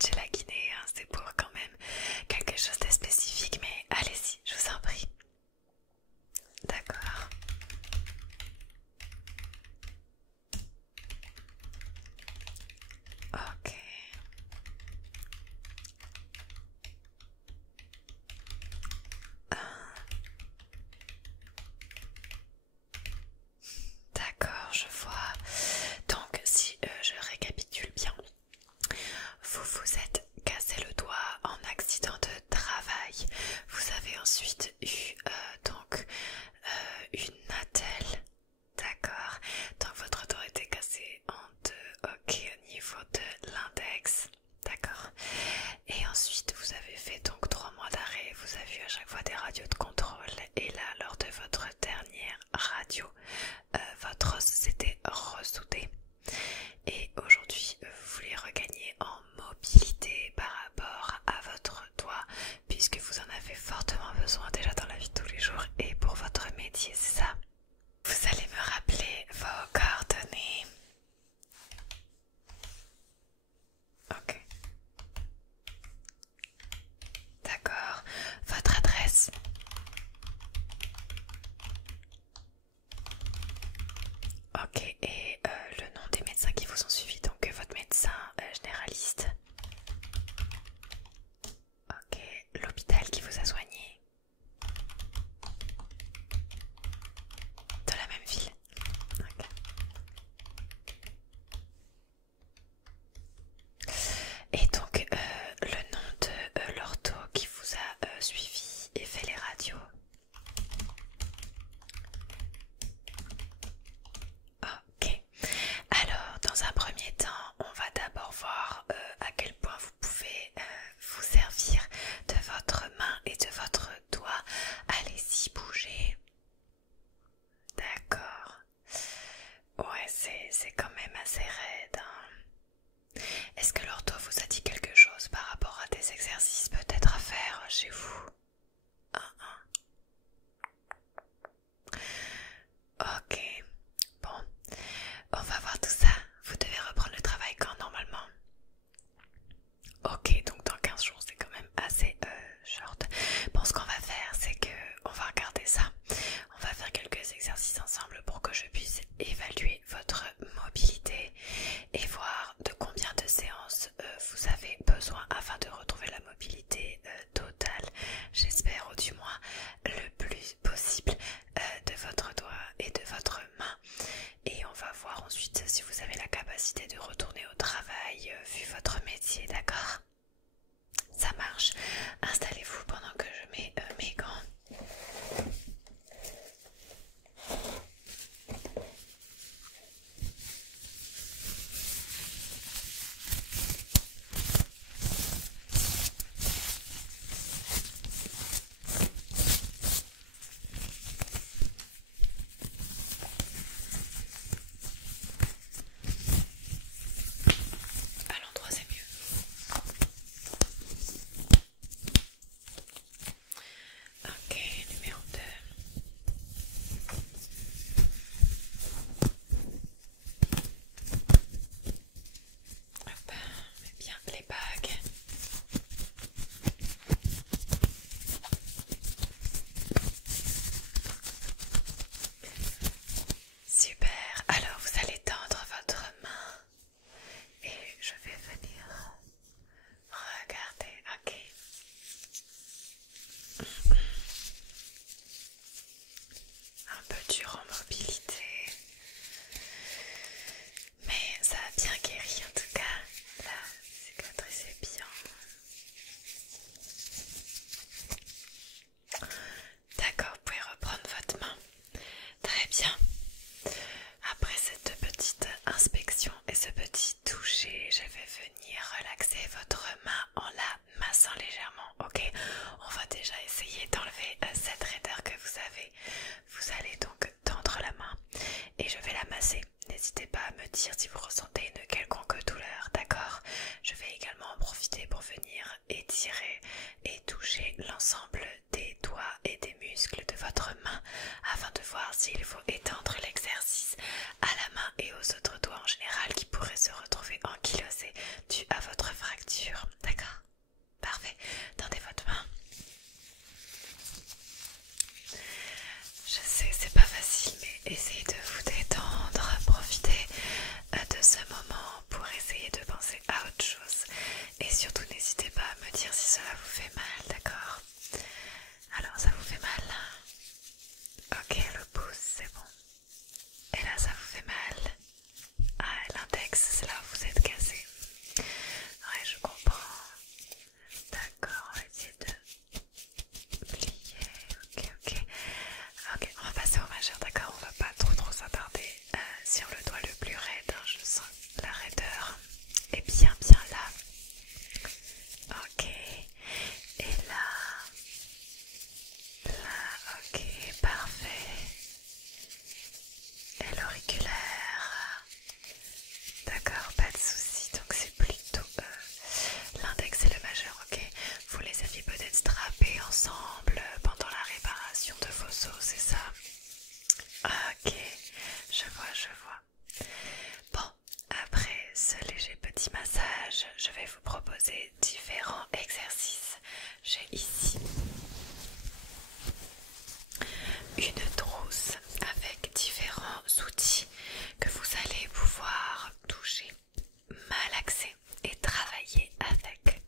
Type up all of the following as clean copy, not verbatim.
êtes chez la kiné, hein, c'est pour quand même quelque chose de spécifique, mais allez-y, je vous en prie. D'accord. Ok. D'accord, je vois. Donc, si je récapitule bien, vous vous êtes cassé le doigt en accident de travail. Vous avez ensuite eu une attelle. D'accord. Donc votre doigt était cassé en deux. Ok, au niveau de l'index. D'accord. Et ensuite vous avez fait donc 3 mois d'arrêt. Vous avez eu à chaque fois des radios de contrôle. Et là, lors de votre dernière radio, votre os s'était ressoudé. Et aujourd'hui, vous voulez regagner en mobilité par rapport à votre doigt, puisque vous en avez fortement besoin déjà dans la vie de tous les jours et pour votre métier, c'est ça? Vous allez me rappeler vos coordonnées. Ok. D'accord. Votre adresse? Ok. Et le nom des médecins qui vous ont suivi, donc votre médecin généraliste? Ok. L'hôpital qui vous a soigné? De la même ville? Ok. Et donc, le nom de l'ortho qui vous a suivi et fait les radios? Ok. Alors, dans un premier temps, on va d'abord voir à quel point vous pouvez vous servir de votre main et de votre doigt. Allez-y, bougez. D'accord. Ouais, c'est quand même assez raide, hein. Est-ce que l'ortho vous a dit quelque chose par rapport à des exercices peut-être à faire chez vous? Ok. Bon, on va voir tout ça. Vous devez reprendre le travail quand normalement? Ok, donc dans 15 jours, c'est quand même assez short. Bon, ce qu'on va faire, c'est que on va regarder ça. On va faire quelques exercices ensemble pour que je puisse évaluer votre mobilité et voir de combien de séances vous avez besoin afin de retrouver la mobilité totale, j'espère, ou du moins le plus possible, de votre doigt et de votre main. Et on va voir ensuite si vous avez la capacité de retourner au travail vu votre métier, d'accord? Ça marche. Installez-vous pendant que je mets mes gants. À l'endroit, c'est mieux. Ok, numéro 2. Hop, mets bien les bagues. Super, alors vous allez tendre votre main et je vais venir regarder, ok. Un peu dur en mobilité, mais ça a bien guéri en tout cas. La cicatrice est bien. D'accord, vous pouvez reprendre votre main. Très bien. Après cette petite inspection et ce petit toucher, je vais venir relaxer votre main en la massant légèrement, ok? On va déjà essayer d'enlever cette raideur que vous avez. Vous allez donc tendre la main et je vais la masser. N'hésitez pas à me dire si vous ressentez une quelconque douleur, d'accord? Je vais également en profiter pour venir étirer et toucher l'ensemble des doigts et des muscles de votre main afin de voir s'il faut étendre l'exercice à la main et aux autres doigts en général qui pourraient se retrouver ankylosés dû à votre fracture. cela vous fait mal, d'accord? Alors ça vous fait mal? Ok, le pouce, c'est bon. Et là, ça vous fait mal? Ah, l'index, c'est là où vous êtes cassé. Ouais, je comprends. D'accord, on va essayer de plier. Ok, ok. Ok, on va passer au majeur, d'accord? On va pas trop s'attarder sur le doigt le plus raide. Hein. Je sens la raideur est bien là. Ok. Et là, ok, parfait. Et l'auriculaire. D'accord, pas de souci. Donc c'est plutôt l'index et le majeur, ok. Vous les aviez peut-être strappés ensemble pendant la réparation de vos os, c'est ça? Ok, je vois. Bon, après ce léger petit massage, je vais vous proposer différents exercices. J'ai ici une trousse avec différents outils que vous allez pouvoir toucher, malaxer et travailler avec.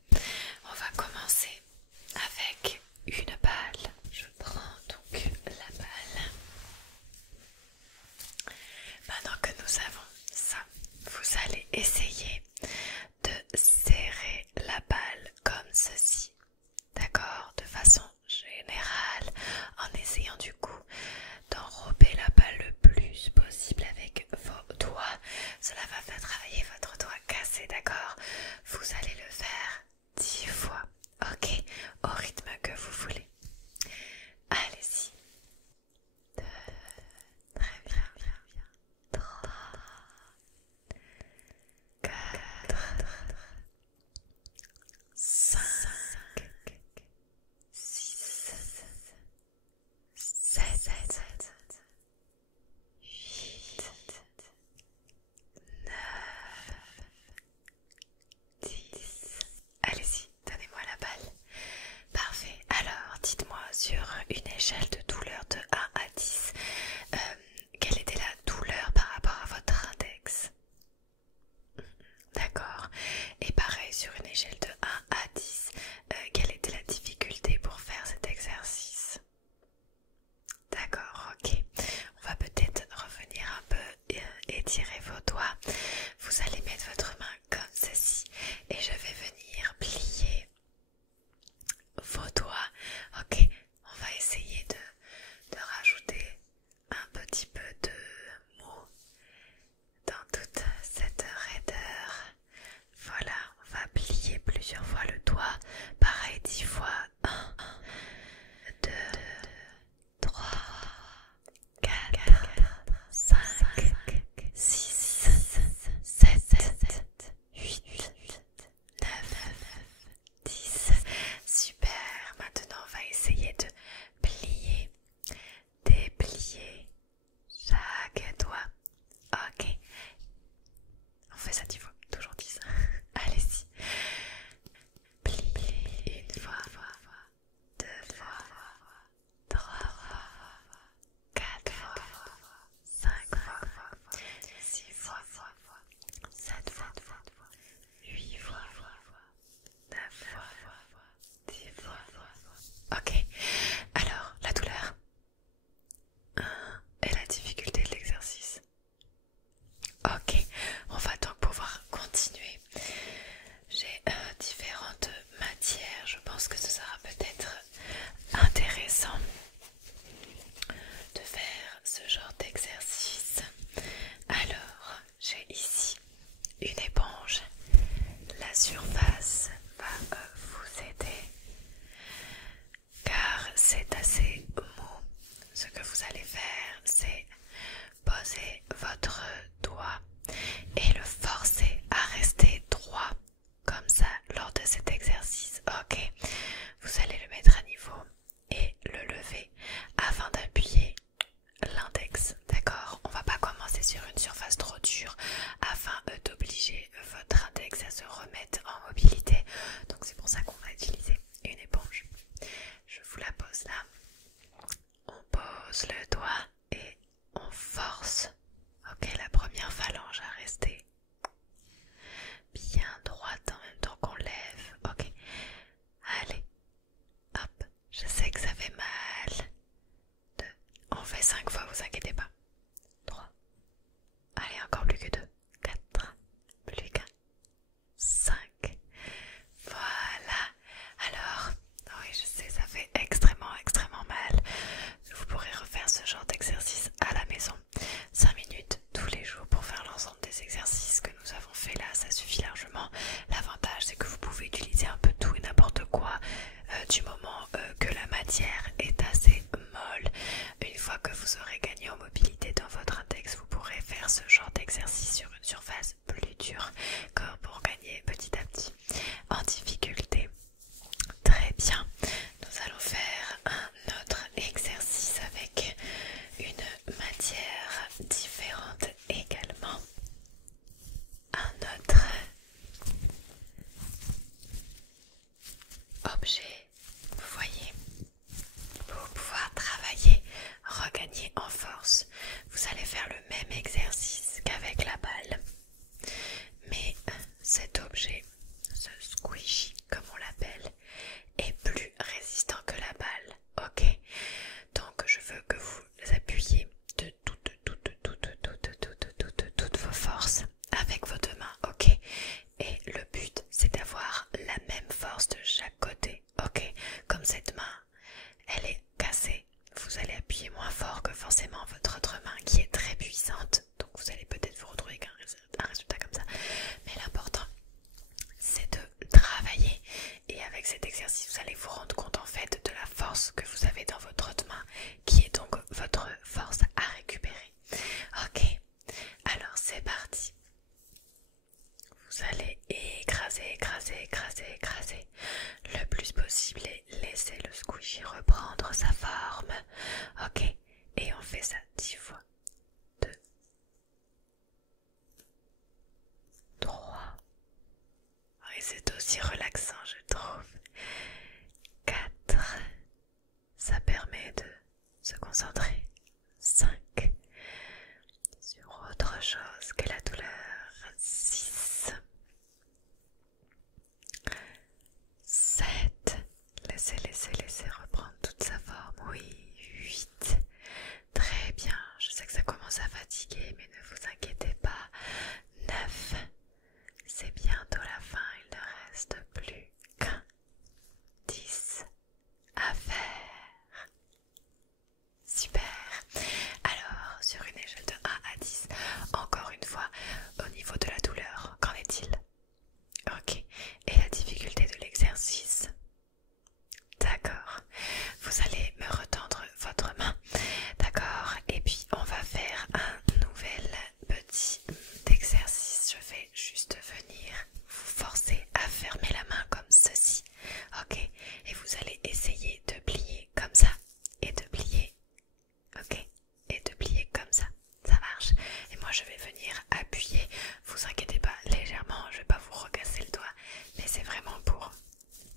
On va commencer avec une balle. Je prends donc la balle. Maintenant que nous avons ça, vous allez essayer de serrer la balle comme ceci. D'accord? De façon générale, en essayant du coup d'enrober la balle le plus possible avec vos doigts. Cela va faire travailler votre doigt cassé, d'accord? Vous allez le faire 10 fois, ok? Au rythme que vous voulez. Allez-y. 2, très bien. 3, 4, 5, 6, 7, 8, 9, 10. Allez-y, donnez-moi la balle. Parfait. Alors, dites-moi sur une échelle de douleur de 1 à 10, quelle était la douleur par rapport à votre index? D'accord. Et pareil, sur une échelle de 1 à 10, quelle était la difficulté pour faire cet exercice? D'accord, ok. On va peut-être revenir un peu, étirer vos doigts. Vous allez mettre votre main comme ceci et je vais venir plier vos doigts. Ok, on va essayer de rajouter un petit peu de mou dans toute cette raideur. Voilà, on va plier plusieurs fois le doigt. Pareil, 10 fois. 1, 2, 3, 4, 5, 6, 7, 8, 9, 10. Super. Maintenant, on va essayer de plier, déplier chaque doigt. Ok. On fait ça 10 fois. Toujours 10. Allez-y. Plier une fois, 2 fois, 3 fois, 4 fois, 5 fois, 6 fois, 7 fois, 8 fois, 9 fois, 10 fois. Ok. Alors, la douleur et la difficulté de l'exercice. Ok. On va donc pouvoir continuer. J'ai différentes matières. Je pense que ce sera peut-être intéressant de faire ce genre d'exercice. Alors, j'ai ici une éponge. La surface va vous aider car c'est assez mou. Ce que vous allez faire, c'est poser votre doigt et le forcer à rester droit comme ça lors de cet exercice. Ok, vous allez le mettre à niveau et le lever afin d'appuyer l'index. D'accord, on va pas commencer sur une surface trop dure afin d'obliger votre index à se remettre en mobilité. Donc c'est pour ça qu'on va utiliser une éponge. Je vous la pose là. On pose le doigt et on force. Ok, la première phalange à rester bien droite en même temps qu'on lève. Ok, vous aurez gagné en mobilité dans votre index, vous pourrez faire ce genre d'exercice sur une surface plus dure pour gagner petit à petit en difficulté. Très bien, nous allons faire un autre exercice avec une matière différente également. Un autre objet, vous voyez, pour pouvoir travailler, regagner en force. Vous allez faire le même exercice qu'avec la balle, mais cet objet, ce squishy comme on l'appelle, est plus résistant que la balle, ok? Donc je veux que vous appuyez de toutes vos forces avec vos deux mains, ok? Et le but c'est d'avoir la même force de chaque côté, ok? Comme cette main, elle est cassée, vous allez appuyer moins fort que forcément votre autre main qui est très puissante, donc vous allez peut-être vous retrouver avec un résultat comme ça, mais l'important c'est de travailler, et avec cet exercice vous allez vous rendre compte en fait de la force que vous avez dans votre autre main, qui est donc votre force à récupérer. Ok, alors c'est parti. Vous allez écraser le plus possible et laisser le squishy reprendre sa forme. Ok, et on fait ça 10 fois. 2, 3, et c'est aussi relaxant je trouve. 4, ça permet de se concentrer. 5, sur autre chose que la douleur. 6, 7, laissez reprendre toute sa forme. Oui, 8, très bien, je sais que ça commence à fatiguer mais ne vous inquiétez pas. 9, c'est bientôt la fin, il ne reste plus qu'un 10 à faire. Super. Alors, sur une échelle de 1 à 10, encore une fois, au niveau de la douleur, qu'en est-il? Ok. Et la difficulté de l'exercice? D'accord. Vous allez me retendre votre main. D'accord. Et puis, on va faire un nouvel petit exercice. Je vais juste venir vous forcer à fermer la main comme ceci. Ok. Et vous allez essayer de plier comme ça. Et de plier. Ok. Et de plier comme ça. Ça marche. Et moi, je vais venir appuyer. Vous inquiétez pas, légèrement. Je vais pas vous recasser le doigt. Mais c'est vraiment pour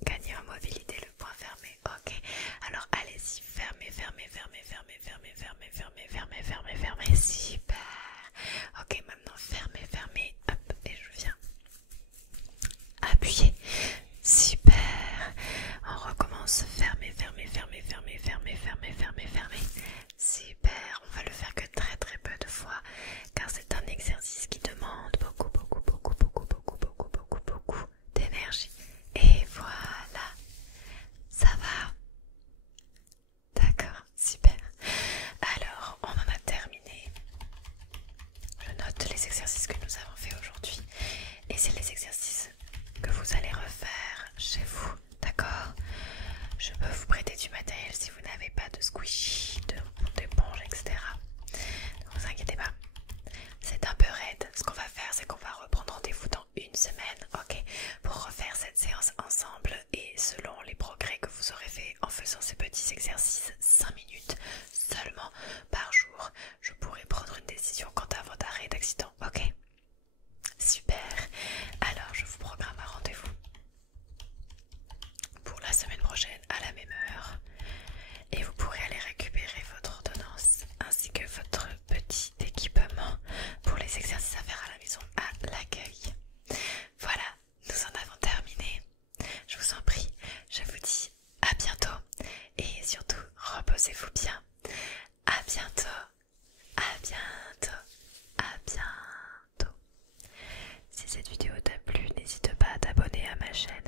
gagner en mobilité, le point fermé. Ok. Alors, allez-y. Fermez. Super. Ok, maintenant, fermez. Hop. Et je viens appuyer. Super. On recommence. Fermez. Super. On va le faire que très peu de fois car c'est un exercice qui demande beaucoup d'énergie. Et voilà. Ça va? D'accord. Super. Alors, on en a terminé. Je note les exercices que nous avons fait aujourd'hui. Et c'est les exercices que vous allez refaire chez vous, d'accord? Je peux vous prêter du matériel si vous n'avez pas de squishy, d'éponge, etc. Ne vous inquiétez pas, c'est un peu raide. Ce qu'on va faire, c'est qu'on va reprendre rendez-vous dans une semaine, ok? Pour refaire cette séance ensemble et selon les progrès que vous aurez fait en faisant ces petits exercices, 5 minutes seulement par jour, je pourrai prendre une décision quant à votre arrêt d'accident, ok? Super. Alors je vous programme un rendez-vous pour la semaine prochaine à la même heure et vous pourrez aller récupérer votre ordonnance ainsi que votre petit équipement pour les exercices à faire à la maison à l'accueil. Voilà, nous en avons terminé. Je vous en prie, je vous dis à bientôt et surtout reposez-vous bien. À bientôt. Si cette vidéo t'a plu, n'hésite pas à t'abonner à ma chaîne